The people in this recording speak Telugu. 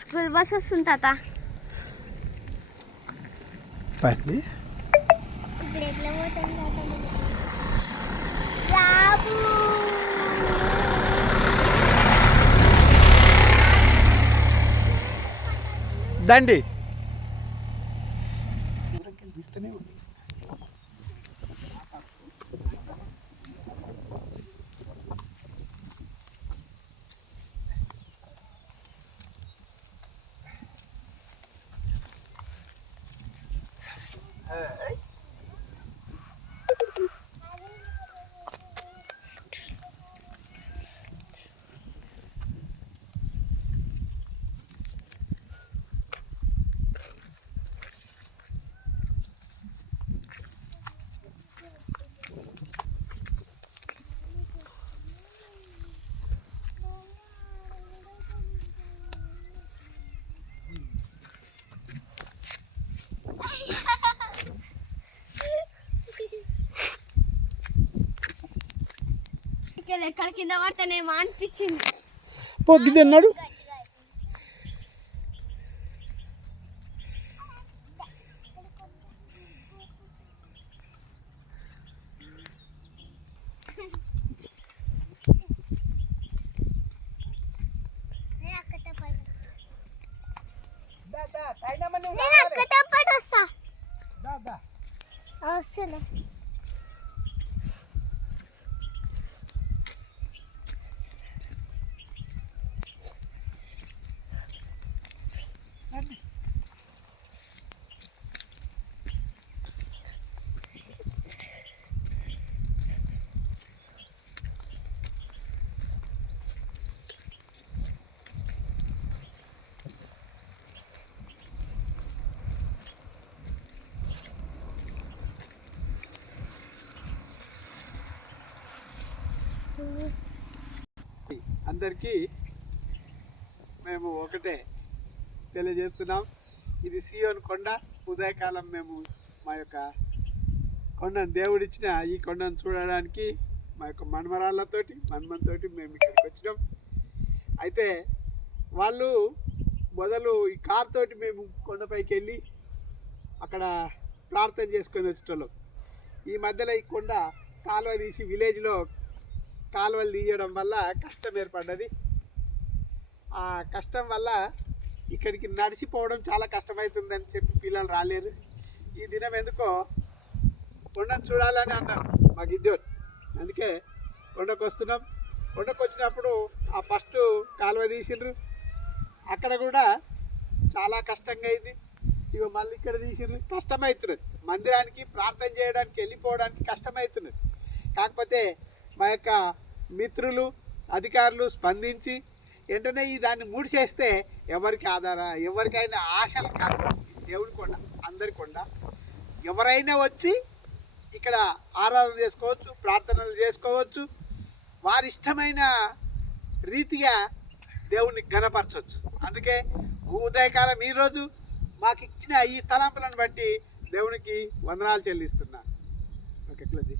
స్కూల్ బస్ వస్తుంది తాత. పండి ఇప్పుడు ఎట్లా పోతాం తాత? రాబు దండి ఎక్కడ కింద పడతానేమో అనిపించింది. పొగ్గిది అన్నాడు. వస్తున్నా. అందరికీ మేము ఒకటే తెలియజేస్తున్నాం. ఇది సియోన్ కొండ. ఉదయకాలం మేము మా యొక్క కొండను దేవుడిచ్చిన ఈ కొండను చూడడానికి మా యొక్క మన్మరాళ్ళతోటి మేము ఇక్కడికి వచ్చినాం. అయితే వాళ్ళు మొదలు ఈ కార్ తోటి మేము కొండపైకి వెళ్ళి అక్కడ ప్రార్థన చేసుకొని వచ్చేటోళ్ళం. ఈ మధ్యలో ఈ కొండ కాలువ తీసి విలేజ్లో కాలువలు తీయడం వల్ల కష్టం ఏర్పడ్డది. ఆ కష్టం వల్ల ఇక్కడికి నడిచిపోవడం చాలా కష్టమవుతుందని చెప్పి పిల్లలు రాలేరు. ఈ దినం ఎందుకో కొండను చూడాలని అన్నారు మా గిడ్డోరు. అందుకే కొండకు వస్తున్నాం. కొండకు వచ్చినప్పుడు ఆ ఫస్ట్ కాలువ తీసిండ్రు. అక్కడ కూడా చాలా కష్టంగా అయింది. ఇక మళ్ళీ ఇక్కడ తీసిండ్రు. కష్టమవుతున్నది. మందిరానికి ప్రార్థన చేయడానికి వెళ్ళిపోవడానికి కష్టమవుతున్నది. కాకపోతే మా యొక్క మిత్రులు అధికారులు స్పందించి వెంటనే దాన్ని మూడిచేస్తే ఎవరికైనా ఆశలు కాదు. దేవుడి కొండ, అందరి కొండ. ఎవరైనా వచ్చి ఇక్కడ ఆరాధన చేసుకోవచ్చు, ప్రార్థనలు చేసుకోవచ్చు, వారి ఇష్టమైన రీతిగా దేవుణ్ణి ఘనపరచవచ్చు. అందుకే ఉదయకాలం ఈరోజు మాకు ఇచ్చిన ఈ తలంపులను బట్టి దేవునికి వందనాలు చెల్లిస్తున్నాను. Okay close.